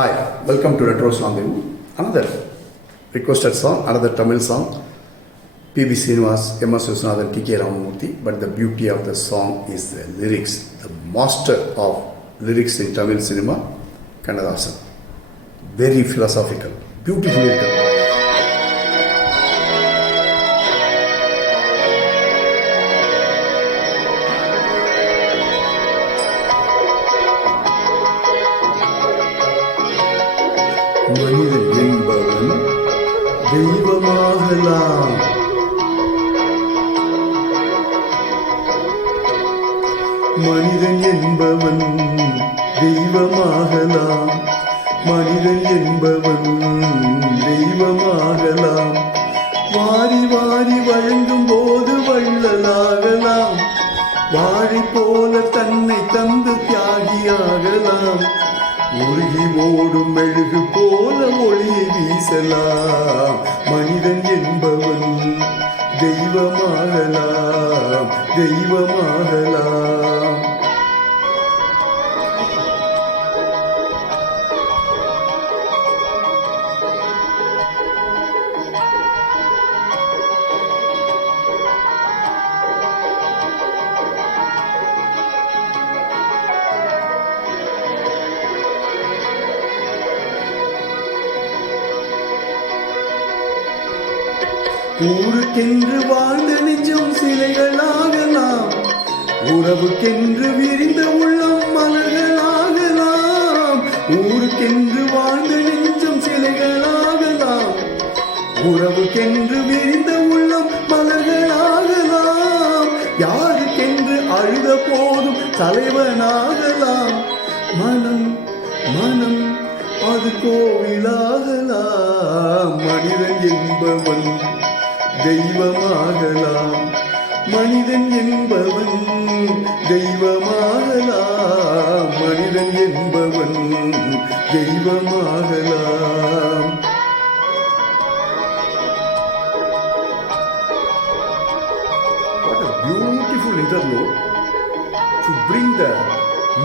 Hi, welcome to Retro Rendezvous. Another requested song, another Tamil song, P.B. Srinivas, M.S. Viswanathan, T.K. Ramamurthy. But the beauty of the song is the lyrics. The master of lyrics in Tamil cinema, Kannadasan. Very philosophical, beautifully written. மனிதன் என்பவன் தெய்வமாகலாம். மனிதன் என்பவன் தெய்வமாகலாம். மனிதன் என்பவன் தெய்வமாகலாம். வாரி வாரி வழங்கும் போது வள்ளலாகலாம். வாழை போல தன்னை தந்து தியாகியாகலாம். உருகி ஓடும் மெழுகு போல ஒளியை வீசலாம். மனிதன் என்பவன் தெய்வமாகலாம், தெய்வமாகலாம். ஊருக்கென்று வாழ்ந்த நெஞ்சம் சிலைகளாகலாம். உறவுக்கென்று விரிந்த உள்ளம் மலர்களாகலாம். ஊருக்கென்று வாழ்ந்த நெஞ்சம் சிலைகளாகலாம். உறவுக்கென்று விரிந்த உள்ளம் மலர்களாகலாம். யாருக்கென்று அழுத போதும் தலைவனாகலாம். மனம் மனம் அது கோவிலாகலாம். மனிதன் என்பவன் தெய்வமாகலாம். மனிதன் என்பவன் தெய்வமாகலாம். மனிதன் என்பவன் தெய்வமாகலாம். What a beautiful interlude to bring the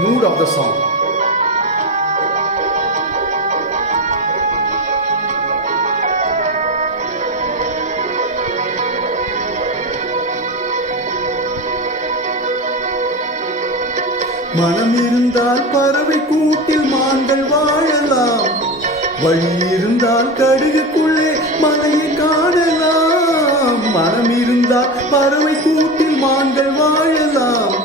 mood of the song. மனம் இருந்தால் பறவை கூட்டில் மான்கள் வாழலாம். வழி இருந்தால் கடுகுக்குள்ளே மலையை காணலாம். மனம் இருந்தால் பறவை கூட்டில் மான்கள் வாழலாம்.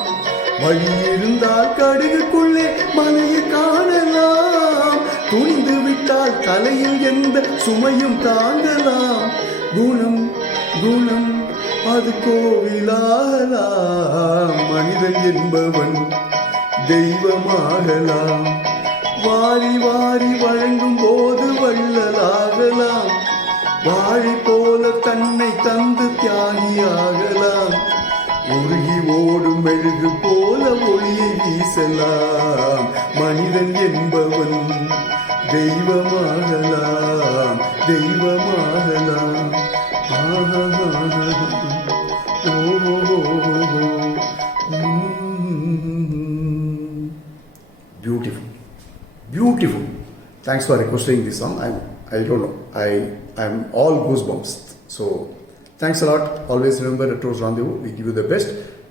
வழி இருந்தால் கடுகுக்குள்ளே மலையை காணலாம். துணிந்து விட்டால் தலையில் எந்த சுமையும் தாங்கலாம். குணம் குணம் அது கோவிலாகலாம். மனிதன் என்பவன் தெய்வமாகலாம். வாரி வாரி வழங்கும் போது வள்ளலாகலாம். வாழை போல தன்னை தந்து தியாகியாகலாம். உருகி ஓடும் மெழுகு போல ஒளியை வீசலாம். மனிதன் என்பவன் தெய்வமாகலாம், தெய்வமாகலாம். Beautiful, beautiful. Thanks for requesting this song. I don't know. I'm all goosebumps. So thanks a lot. Always remember Retro Rendezvous. We give you the best.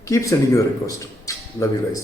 Keep sending your request. Love you guys.